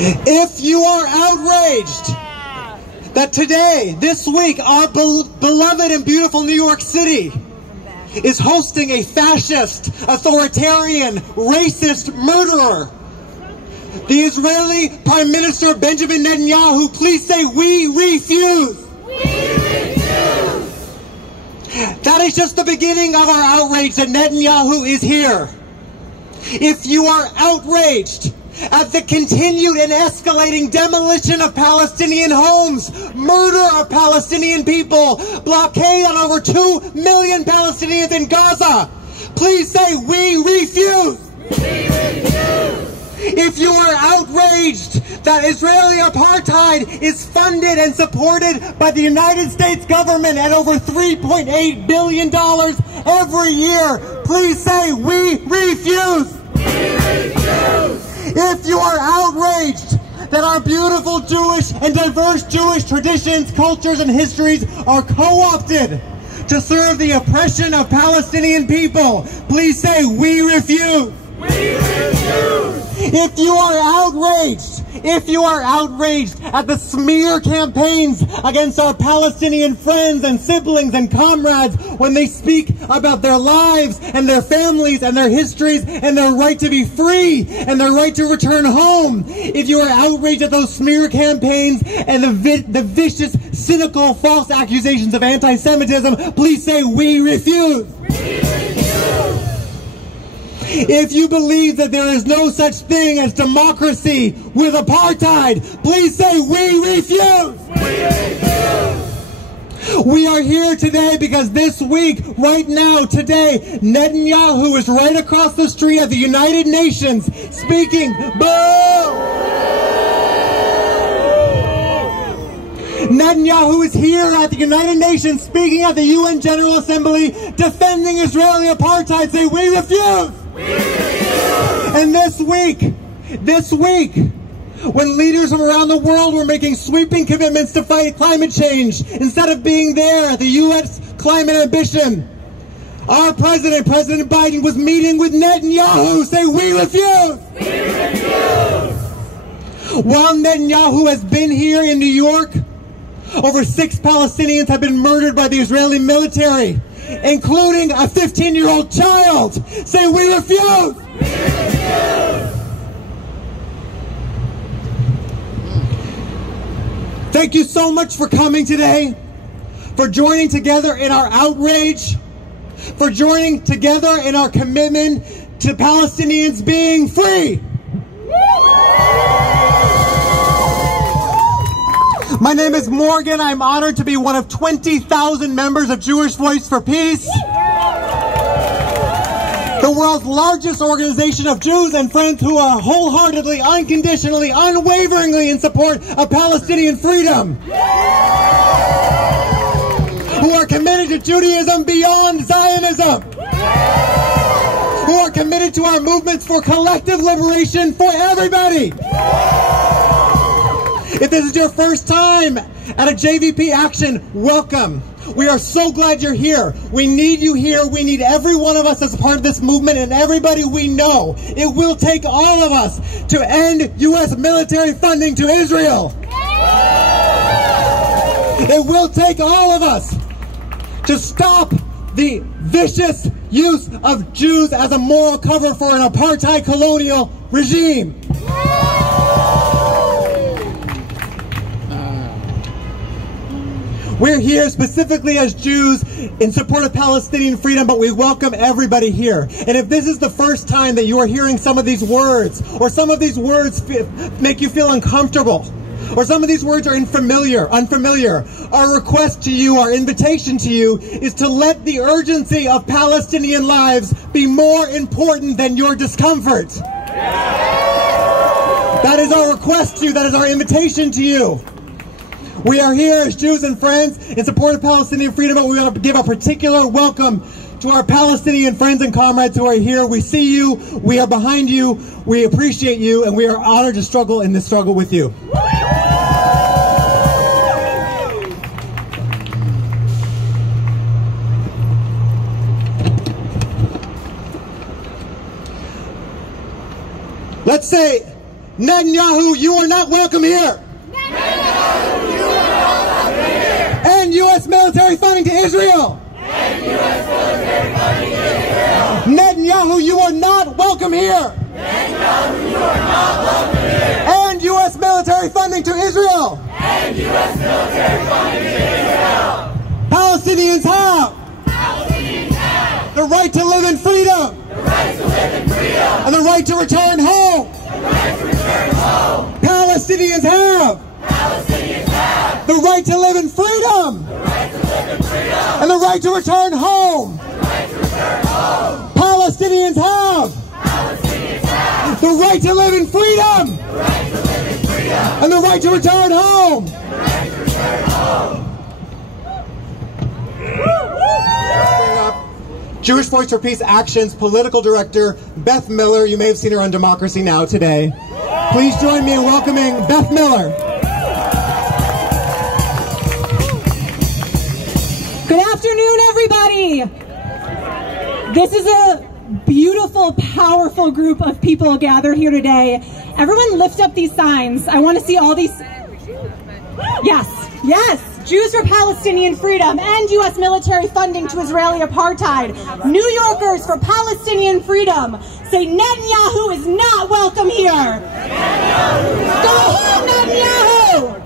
If you are outraged that today, this week, our beloved and beautiful New York City is hosting a fascist, authoritarian, racist murderer, the Israeli Prime Minister Benjamin Netanyahu, please say, "We refuse." We refuse. That is just the beginning of our outrage that Netanyahu is here. If you are outraged at the continued and escalating demolition of Palestinian homes, murder of Palestinian people, blockade on over 2 million Palestinians in Gaza, please say, "We refuse." We refuse. If you are outraged that Israeli apartheid is funded and supported by the United States government at over $3.8 billion every year, please say, "We refuse." We refuse. If you are outraged that our beautiful Jewish and diverse Jewish traditions, cultures, and histories are co-opted to serve the oppression of Palestinian people, please say, "We refuse." We refuse. If you are outraged at the smear campaigns against our Palestinian friends and siblings and comrades when they speak about their lives and their families and their histories and their right to be free and their right to return home, if you are outraged at those smear campaigns and the vicious, cynical, false accusations of anti-Semitism, please say, "We refuse." We refuse. If you believe that there is no such thing as democracy with apartheid, please say, "We refuse." We refuse. We are here today because this week, right now, today, Netanyahu is right across the street at the United Nations speaking, boo! Netanyahu is here at the United Nations speaking at the UN General Assembly defending Israeli apartheid, saying, "We refuse." We refuse. And this week, when leaders from around the world were making sweeping commitments to fight climate change, instead of being there at the U.S. climate ambition, our President Biden, was meeting with Netanyahu saying, "We refuse." We refuse. While Netanyahu has been here in New York, over 6 Palestinians have been murdered by the Israeli military, including a 15-year-old child. Say, "We refuse." We refuse. Thank you so much for coming today, for joining together in our outrage, for joining together in our commitment to Palestinians being free. My name is Morgan. I'm honored to be one of 20,000 members of Jewish Voice for Peace, the world's largest organization of Jews and friends who are wholeheartedly, unconditionally, unwaveringly in support of Palestinian freedom, who are committed to Judaism beyond Zionism, who are committed to our movements for collective liberation for everybody. If this is your first time at a JVP action, welcome. We are so glad you're here. We need you here. We need every one of us as part of this movement, and everybody we know. It will take all of us to end U.S. military funding to Israel. It will take all of us to stop the vicious use of Jews as a moral cover for an apartheid colonial regime. We're here specifically as Jews in support of Palestinian freedom, but we welcome everybody here. And if this is the first time that you are hearing some of these words, or some of these words make you feel uncomfortable, or some of these words are unfamiliar, our request to you, our invitation to you, is to let the urgency of Palestinian lives be more important than your discomfort. That is our request to you. That is our invitation to you. We are here as Jews and friends in support of Palestinian freedom, but we want to give a particular welcome to our Palestinian friends and comrades who are here. We see you, we are behind you, we appreciate you, and we are honored to struggle in this struggle with you. Let's say Netanyahu, you are not welcome here. Netanyahu, you are not welcome here. End U.S. military funding to Israel. End U.S. military funding to Israel. Netanyahu, you are not welcome here. Netanyahu, you are not welcome here. End U.S. military funding to Israel. End U.S. military funding to Israel. Palestinians have the right to live in freedom. The right to live in freedom. And the right to return home. The right to return home. Palestinians have the right to live in freedom. The right to live in freedom. And the right to return home. The right to return home. Palestinians have the right to live in freedom. The right to live in freedom. And the right to return home. The right to return home. Jewish Voice for Peace Action's political director, Beth Miller. You may have seen her on Democracy Now! Today. Please join me in welcoming Beth Miller. Good afternoon, everybody. This is a beautiful, powerful group of people gathered here today. Everyone lift up these signs. I want to see all these. Yes, yes. Jews for Palestinian freedom, end U.S. military funding to Israeli apartheid. New Yorkers for Palestinian freedom. Say Netanyahu is not welcome here. Go home, Netanyahu!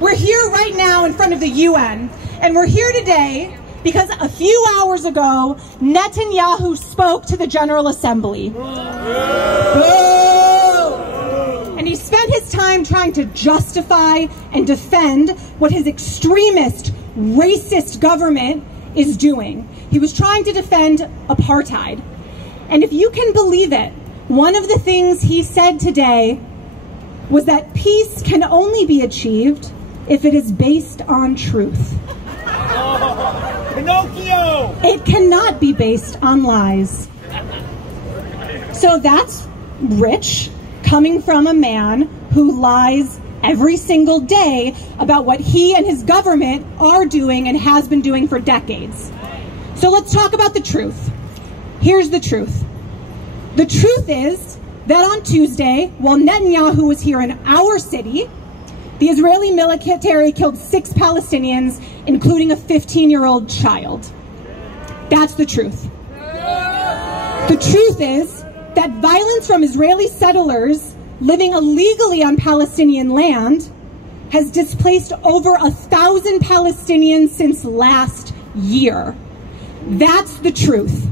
We're here right now in front of the UN, and we're here today because a few hours ago, Netanyahu spoke to the General Assembly. And he spent his time trying to justify and defend what his extremist, racist government is doing. He was trying to defend apartheid. And if you can believe it, one of the things he said today was that peace can only be achieved if it is based on truth. Pinocchio! It cannot be based on lies. So that's rich, coming from a man who lies every single day about what he and his government are doing and has been doing for decades. So let's talk about the truth. Here's the truth. The truth is that on Tuesday, while Netanyahu was here in our city, the Israeli military killed 6 Palestinians, including a 15-year-old child. That's the truth. The truth is that violence from Israeli settlers living illegally on Palestinian land has displaced over 1,000 Palestinians since last year. That's the truth.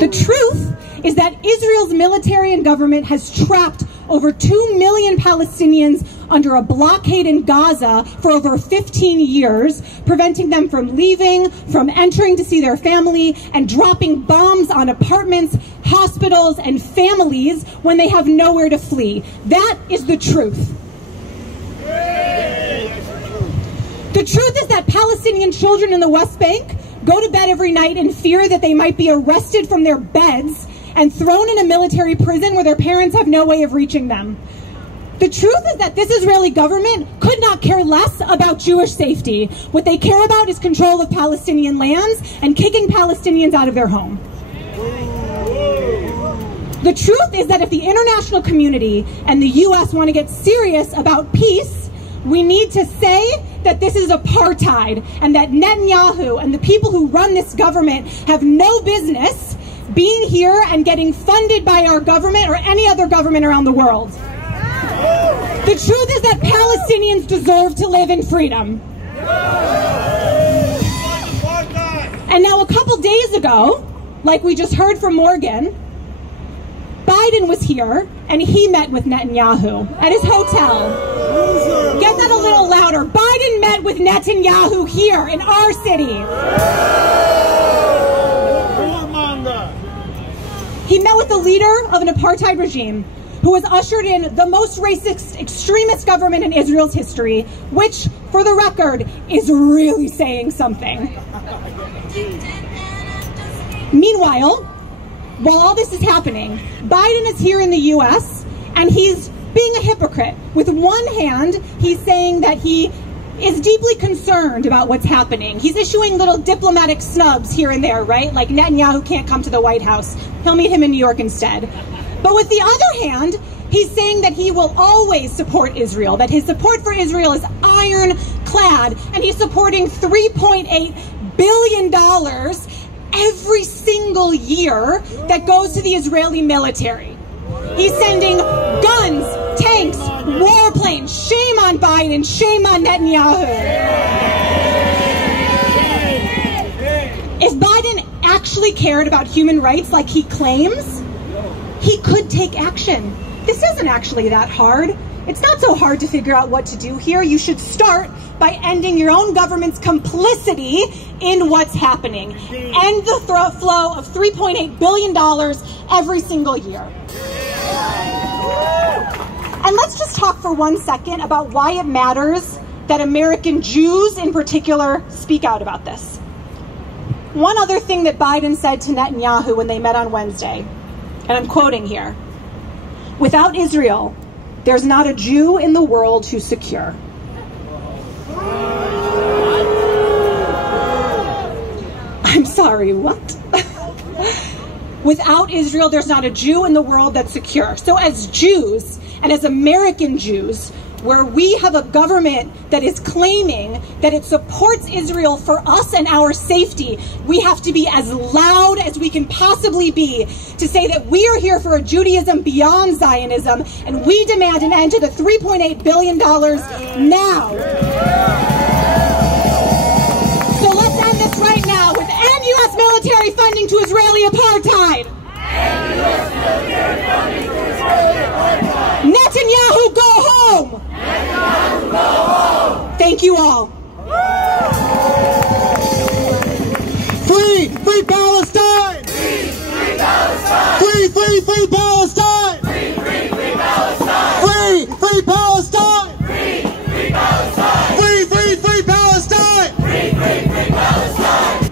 The truth is that Israel's military and government has trapped over 2 million Palestinians under a blockade in Gaza for over 15 years, preventing them from leaving, from entering to see their family, and dropping bombs on apartments, hospitals, and families when they have nowhere to flee. That is the truth. The truth is that Palestinian children in the West Bank go to bed every night in fear that they might be arrested from their beds and thrown in a military prison where their parents have no way of reaching them. The truth is that this Israeli government could not care less about Jewish safety. What they care about is control of Palestinian lands and kicking Palestinians out of their home. The truth is that if the international community and the U.S. want to get serious about peace, we need to say that this is apartheid and that Netanyahu and the people who run this government have no business being here and getting funded by our government or any other government around the world. The truth is that Palestinians deserve to live in freedom. And now a couple days ago, like we just heard from Morgan, Biden was here and he met with Netanyahu at his hotel. Get that a little louder. Biden met with Netanyahu here in our city. He met with the leader of an apartheid regime who has ushered in the most racist, extremist government in Israel's history, which, for the record, is really saying something. Meanwhile, while all this is happening, Biden is here in the U.S. and he's being a hypocrite. With one hand, he's saying that he is deeply concerned about what's happening. He's issuing little diplomatic snubs here and there, right? Like Netanyahu can't come to the White House. He'll meet him in New York instead. But with the other hand, he's saying that he will always support Israel, that his support for Israel is ironclad, and he's supporting $3.8 billion every single year that goes to the Israeli military. He's sending guns, tanks, warplanes. Shame on Biden, shame on Netanyahu. If Biden actually cared about human rights like he claims, he could take action. This isn't actually that hard. It's not so hard to figure out what to do here. You should start by ending your own government's complicity in what's happening. End the flow of $3.8 billion every single year. And let's just talk for 1 second about why it matters that American Jews in particular speak out about this. One other thing that Biden said to Netanyahu when they met on Wednesday, and I'm quoting here, "Without Israel, there's not a Jew in the world who's secure." I'm sorry, what? Without Israel, there's not a Jew in the world that's secure. So as Jews, and as American Jews, where we have a government that is claiming that it supports Israel for us and our safety, we have to be as loud as we can possibly be to say that we are here for a Judaism beyond Zionism, and we demand an end to the $3.8 billion now. So let's end this right now with end U.S. military funding to Israeli apartheid. End U.S. military funding to Israeli apartheid. Netanyahu, go home! Netanyahu, go home! Thank you all. Free! Free Palestine! Free! Free Palestine! Free! Free! Free Palestine! Free! Free! Free Palestine! Free! Free Palestine! Free! Free Palestine! Free! Free! Free Palestine! Free! Free! Free Palestine!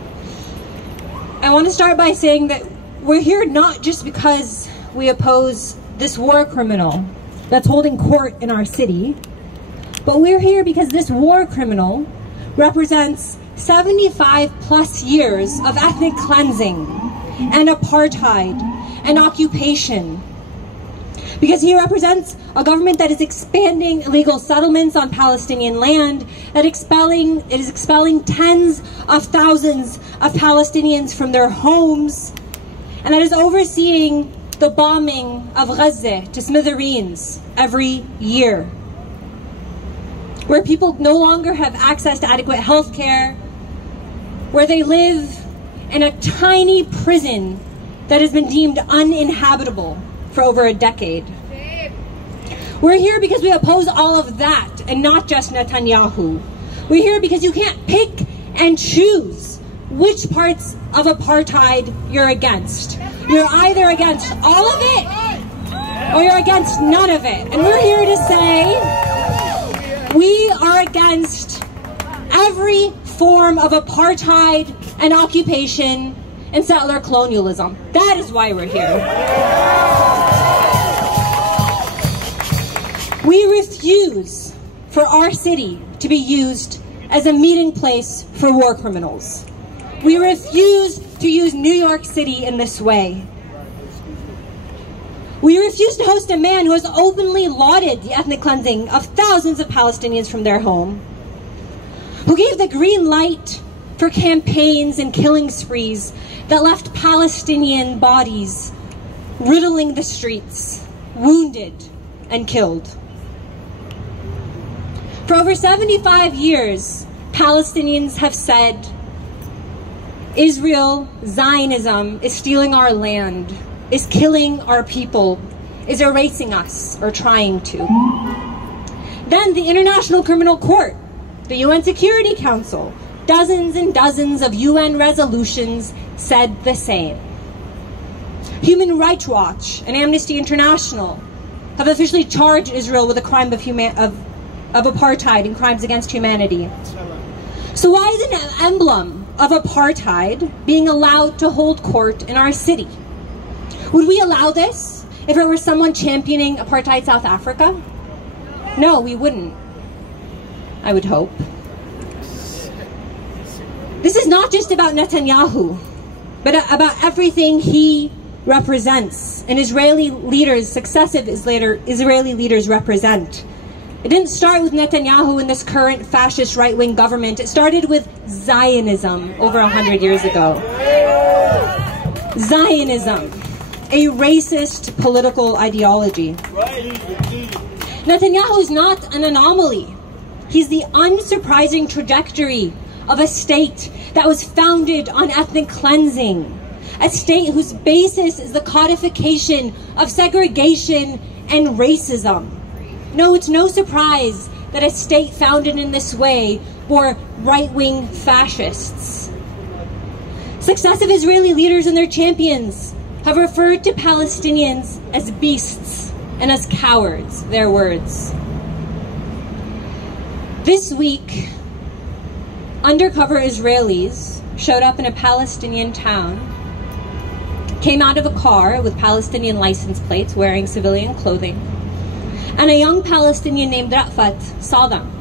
I want to start by saying that we're here not just because we oppose this war criminal that's holding court in our city, but we're here because this war criminal represents 75 plus years of ethnic cleansing and apartheid and occupation. Because he represents a government that is expanding illegal settlements on Palestinian land, that is expelling tens of thousands of Palestinians from their homes, and that is overseeing the bombing of Gaza to smithereens every year, where people no longer have access to adequate health care, where they live in a tiny prison that has been deemed uninhabitable for over a decade. We're here because we oppose all of that and not just Netanyahu. We're here because you can't pick and choose which parts of apartheid you're against. You're either against all of it or you're against none of it. And we're here to say we are against every form of apartheid and occupation and settler colonialism. That is why we're here. We refuse for our city to be used as a meeting place for war criminals. We refuse to use New York City in this way. We refuse to host a man who has openly lauded the ethnic cleansing of thousands of Palestinians from their home, who gave the green light for campaigns and killing sprees that left Palestinian bodies riddling the streets, wounded and killed. For over 75 years, Palestinians have said, Israel, Zionism, is stealing our land, is killing our people, is erasing us, or trying to. Then the International Criminal Court, the UN Security Council, dozens and dozens of UN resolutions said the same. Human Rights Watch and Amnesty International have officially charged Israel with a crime of apartheid and crimes against humanity. So why is an emblem of apartheid being allowed to hold court in our city? Would we allow this if it were someone championing apartheid South Africa? No, we wouldn't. I would hope. This is not just about Netanyahu, but about everything he represents, and Israeli leaders, successive Israeli leaders represent. It didn't start with Netanyahu and this current fascist right-wing government. It started with Zionism over 100 years ago. Zionism, a racist political ideology. Netanyahu is not an anomaly. He's the unsurprising trajectory of a state that was founded on ethnic cleansing, a state whose basis is the codification of segregation and racism. No, it's no surprise that a state founded in this way bore right-wing fascists. Successive Israeli leaders and their champions have referred to Palestinians as beasts and as cowards, their words. This week, undercover Israelis showed up in a Palestinian town, came out of a car with Palestinian license plates wearing civilian clothing, and a young Palestinian named Rafat saw them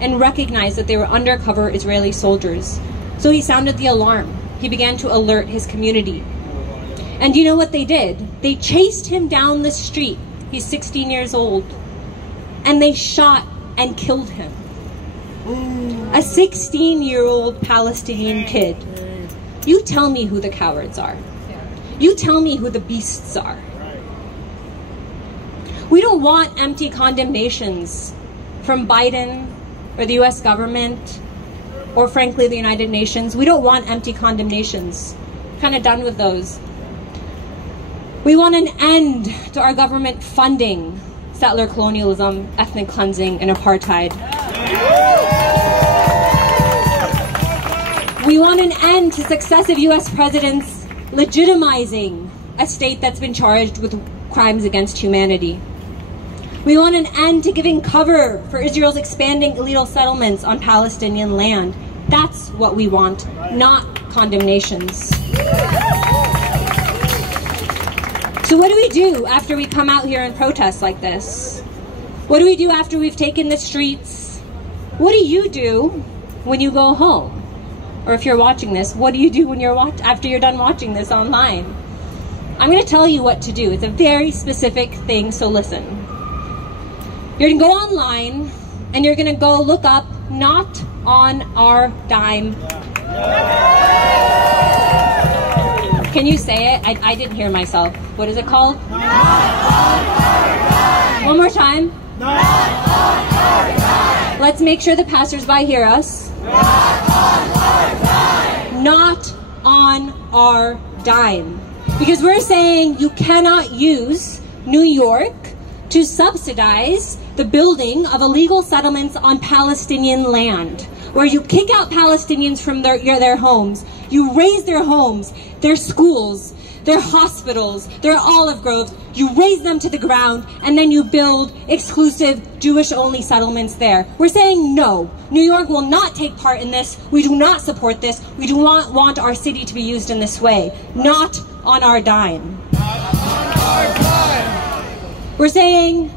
and recognized that they were undercover Israeli soldiers. So he sounded the alarm. He began to alert his community. And you know what they did? They chased him down the street. He's 16 years old. And they shot and killed him. A 16-year-old Palestinian kid. You tell me who the cowards are. You tell me who the beasts are. We don't want empty condemnations from Biden or the US government or frankly the United Nations. We don't want empty condemnations. Kind of done with those. We want an end to our government funding settler colonialism, ethnic cleansing, and apartheid. We want an end to successive US presidents legitimizing a state that's been charged with crimes against humanity. We want an end to giving cover for Israel's expanding illegal settlements on Palestinian land. That's what we want, not condemnations. So what do we do after we come out here and protest like this? What do we do after we've taken the streets? What do you do when you go home? Or if you're watching this, what do you do when after you're done watching this online? I'm going to tell you what to do. It's a very specific thing, so listen. You're going to go online and you're going to go look up Not on Our Dime. Can you say it? I didn't hear myself. What is it called? Not on our dime. One more time. Not on our dime. Let's make sure the passersby hear us. Not on our dime. Not on our dime. Because we're saying you cannot use New York to subsidize the building of illegal settlements on Palestinian land, where you kick out Palestinians from their homes, you raise their homes, their schools, their hospitals, their olive groves, you raise them to the ground, and then you build exclusive Jewish-only settlements there. We're saying no. New York will not take part in this. We do not support this. We do not want our city to be used in this way. Not on our dime. Not on our dime. We're saying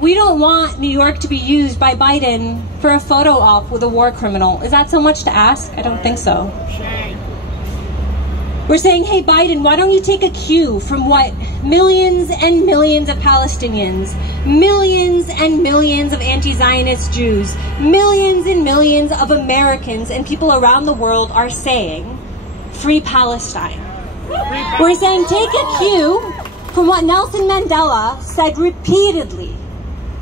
we don't want New York to be used by Biden for a photo op with a war criminal. Is that so much to ask? I don't think so. Shame. We're saying, hey, Biden, why don't you take a cue from what millions and millions of Palestinians, millions and millions of anti-Zionist Jews, millions and millions of Americans and people around the world are saying, free Palestine. We're saying, take a cue from what Nelson Mandela said repeatedly,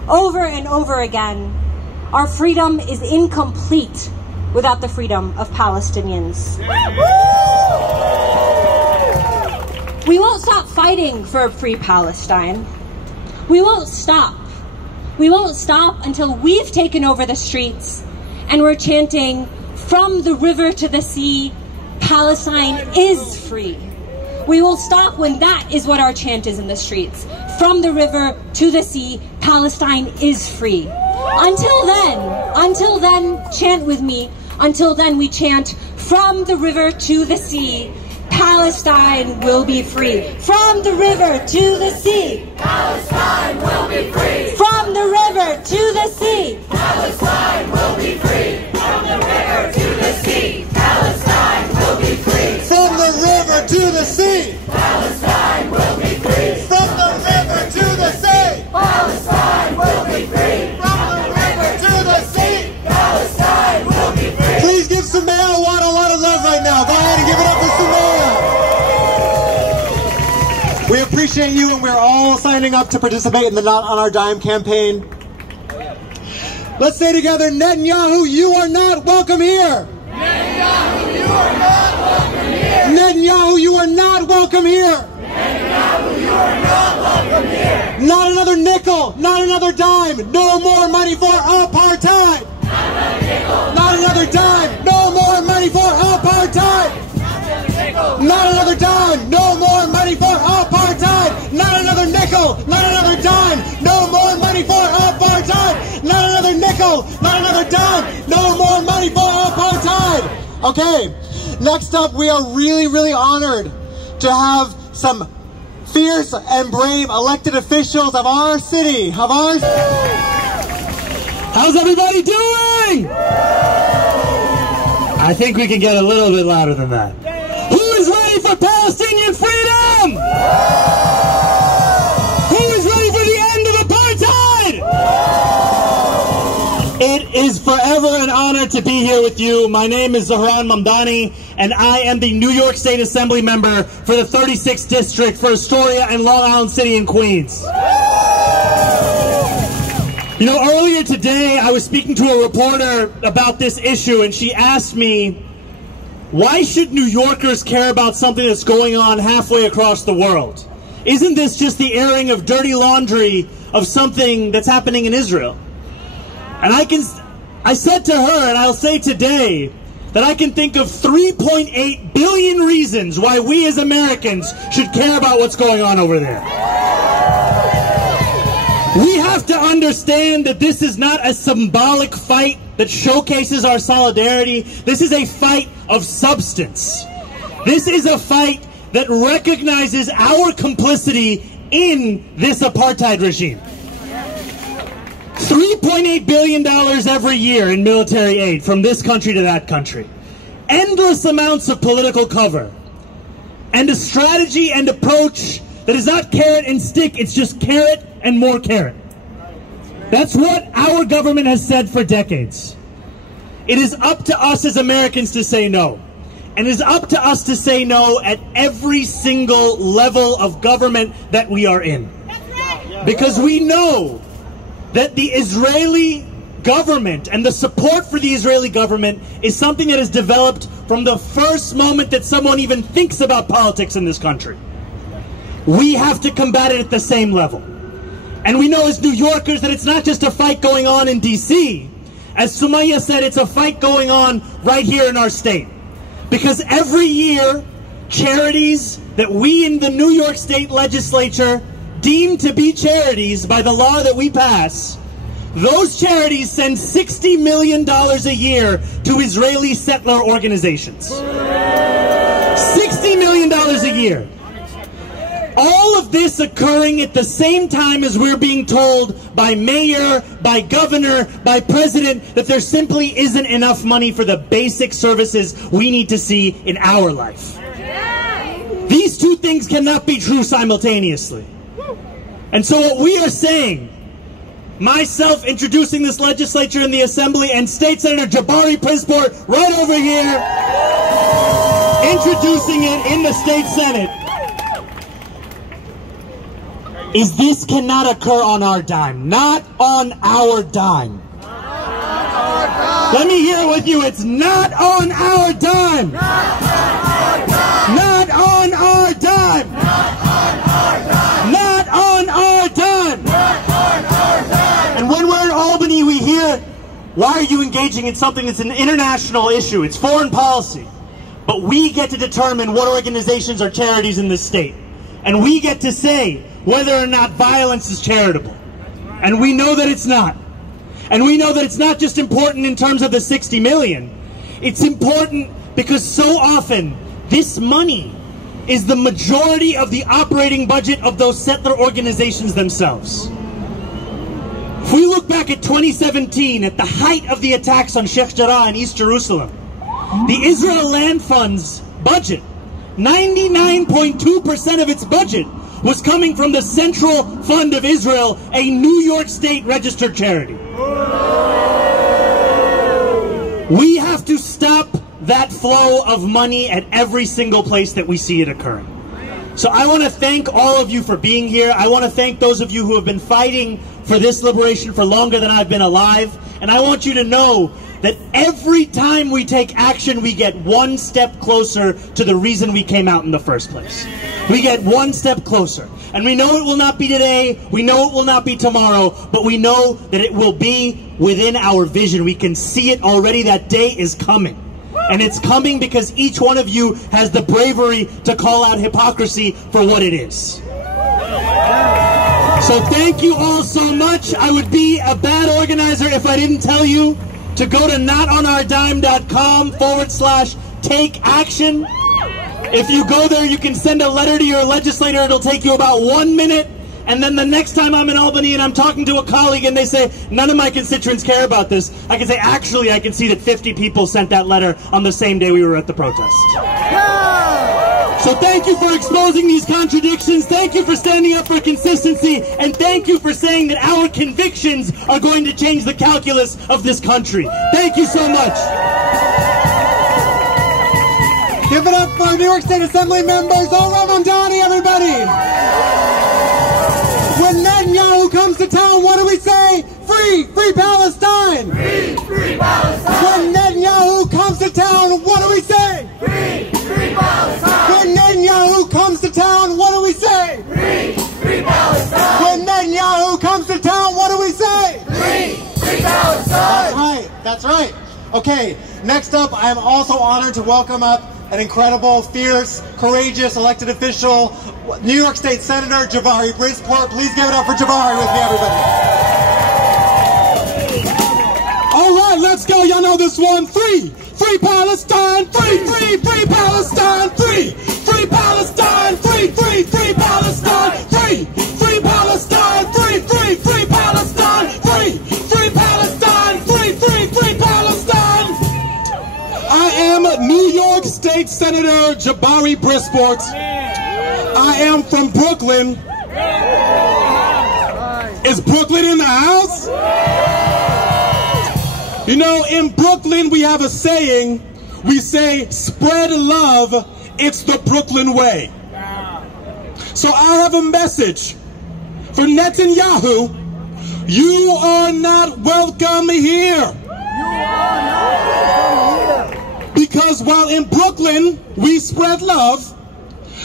over and over again, our freedom is incomplete without the freedom of Palestinians. We won't stop fighting for a free Palestine. We won't stop. We won't stop until we've taken over the streets and we're chanting, from the river to the sea, Palestine is free. We will stop when that is what our chant is in the streets. From the river to the sea, Palestine is free. Until then, chant with me. Until then, we chant, from the river to the sea, Palestine will be free. From the river to the sea, Palestine will be free. From the river to the sea, Palestine will be free. From the river to the sea, Palestine will be free. From the river to the sea, Palestine will We appreciate you, and we're all signing up to participate in the Not on Our Dime campaign. Let's say together, Netanyahu, you are not welcome here. Netanyahu, you are not welcome here. Netanyahu, you are not welcome here. Netanyahu, you are not welcome here. Not another nickel, not another dime, no more money for apartheid. Not another dime, no more money for apartheid. Not another dime, no more money for apartheid. Not another nickel, not another dime, no more money for apartheid. Not another nickel, not another dime, no more money for apartheid. Okay, next up, we are really honored to have some fierce and brave elected officials of our city, How's everybody doing? I think we can get a little bit louder than that. Who is ready for Palestinian freedom? Who is ready for the end of apartheid? It is forever an honor to be here with you. My name is Zahran Mamdani, and I am the New York State Assembly member for the 36th District for Astoria and Long Island City and Queens. You know, earlier today I was speaking to a reporter about this issue, and she asked me, why should New Yorkers care about something that's going on halfway across the world? Isn't this just the airing of dirty laundry of something that's happening in Israel? And I said to her, and I'll say today, that I can think of 3.8 billion reasons why we as Americans should care about what's going on over there. We have to understand that this is not a symbolic fight that showcases our solidarity. This is a fight of substance. This is a fight that recognizes our complicity in this apartheid regime. $3.8 billion every year in military aid from this country to that country. Endless amounts of political cover. And a strategy and approach that is not carrot and stick, it's just carrot and more carrot. That's what our government has said for decades. It is up to us as Americans to say no. And it is up to us to say no at every single level of government that we are in. Because we know that the Israeli government and the support for the Israeli government is something that has developed from the first moment that someone even thinks about politics in this country. We have to combat it at the same level. And we know as New Yorkers that it's not just a fight going on in D.C. As Sumaya said, it's a fight going on right here in our state. Because every year, charities that we in the New York State Legislature deem to be charities by the law that we pass, those charities send $60 million a year to Israeli settler organizations. $60 million a year. All of this occurring at the same time as we're being told by mayor, by governor, by president that there simply isn't enough money for the basic services we need to see in our life. These two things cannot be true simultaneously. And so what we are saying, myself introducing this legislature in the Assembly and State Senator Jabari Prisport right over here, introducing it in the State Senate, is this cannot occur on our dime. Not on our dime. Let me hear it with you. It's not on our dime. Not on our dime. Not on our dime. And when we're in Albany, we hear, why are you engaging in something that's an international issue? It's foreign policy. But we get to determine what organizations are charities in this state. And we get to say whether or not violence is charitable. And we know that it's not. And we know that it's not just important in terms of the 60 million. It's important because so often this money is the majority of the operating budget of those settler organizations themselves. If we look back at 2017, at the height of the attacks on Sheikh Jarrah in East Jerusalem, the Israel Land Fund's budget, 99.2% of its budget was coming from the Central Fund of Israel, a New York State registered charity. We have to stop that flow of money at every single place that we see it occurring. So I want to thank all of you for being here. I want to thank those of you who have been fighting for this liberation for longer than I've been alive. And I want you to know that every time we take action, we get one step closer to the reason we came out in the first place. We get one step closer. And we know it will not be today, we know it will not be tomorrow, but we know that it will be within our vision. We can see it already. That day is coming. And it's coming because each one of you has the bravery to call out hypocrisy for what it is. So thank you all so much. I would be a bad organizer if I didn't tell you to go to notonourdime.com/take action. If you go there, you can send a letter to your legislator. It'll take you about 1 minute. And then the next time I'm in Albany and I'm talking to a colleague and they say, none of my constituents care about this, I can say, actually, I can see that 50 people sent that letter on the same day we were at the protest. So thank you for exposing these contradictions. Thank you for standing up for consistency. And thank you for saying that our convictions are going to change the calculus of this country. Thank you so much. Give it up for New York State Assembly members. All right, Mamdani, everybody. When Netanyahu comes to town, what do we say? Free, free Palestine. Free, free Palestine. When Netanyahu comes to town, what do we say? Free, free Palestine. When Netanyahu comes to town, what do we say? Free, free Palestine. When Netanyahu comes to town, what do we say? Free, free Palestine. That's right. That's right. Okay, next up, I am also honored to welcome up an incredible, fierce, courageous elected official, New York State Senator Jabari Brisport. Please give it up for Jabari with me, everybody. All right, let's go. Y'all know this one. Free, free Palestine. Free, free, free Palestine. Free, free Palestine. Free, free, free Palestine. Free, free Palestine. Free, free, free Palestine. Free, free Palestine. Free, free, free Palestine. I am New York State Senator Jabari Brisport. I am from Brooklyn. Is Brooklyn in the house? You know, in Brooklyn we have a saying. We say, spread love, it's the Brooklyn way. So I have a message for Netanyahu. You are not welcome here. Because while in Brooklyn we spread love,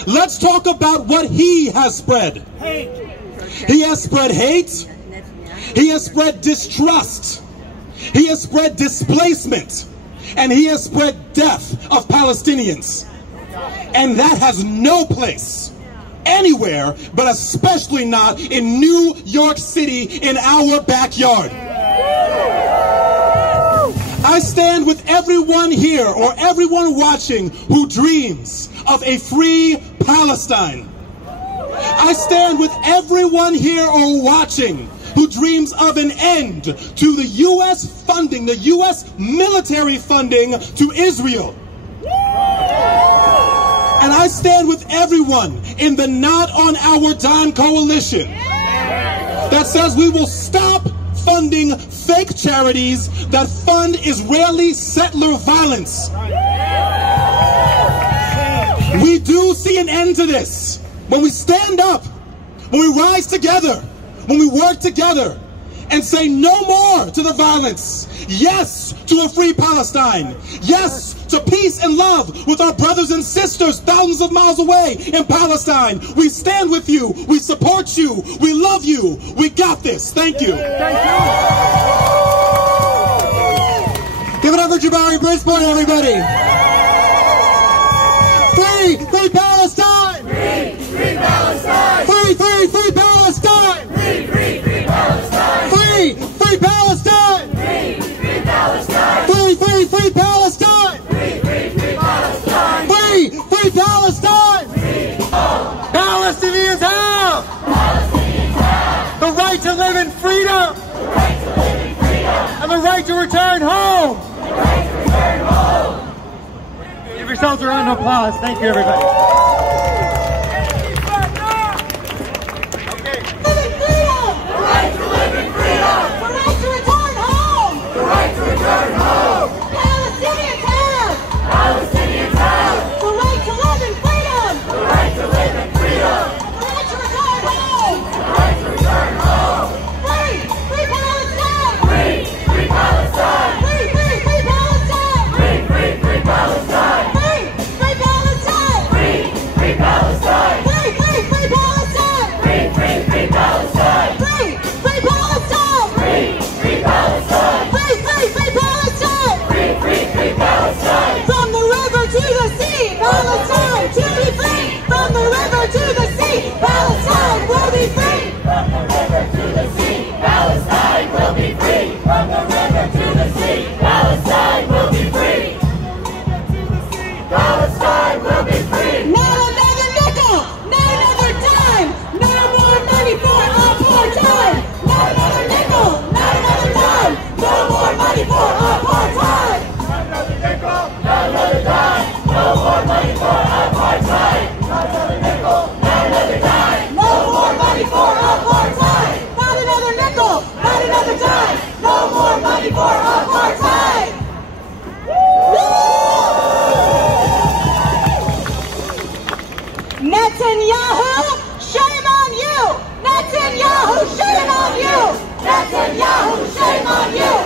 let's talk about what he has spread. He has spread hate. He has spread distrust. He has spread displacement. And he has spread death of Palestinians. And that has no place anywhere, but especially not in New York City, in our backyard. I stand with everyone here or everyone watching who dreams of a free Palestine. I stand with everyone here or watching who dreams of an end to the U.S. funding, the U.S. military funding to Israel. And I stand with everyone in the Not on Our Dime coalition that says we will stop funding fake charities that fund Israeli settler violence. We do see an end to this when we stand up, when we rise together, when we work together and say no more to the violence. Yes to a free Palestine. Yes to peace and love with our brothers and sisters thousands of miles away in Palestine. We stand with you. We support you. We love you. We got this. Thank you. Thank you. Give it up for Jabari Brisport, everybody. Free, free Palestine. Free, free Palestine. Free, free, free Palestine. Free, free, free Palestine. Free, free Palestine. Free, free Palestine. Free, free, free Palestine. Free, free, free Palestine. Free, free Palestine. Palestinians have the right to live in freedom. And the right to return home. Give yourselves a round of applause. Thank you, everybody. Palestinians have the right to live in freedom. The right to live in freedom. Netanyahu, shame on you! Netanyahu, shame on you! Netanyahu, shame on you!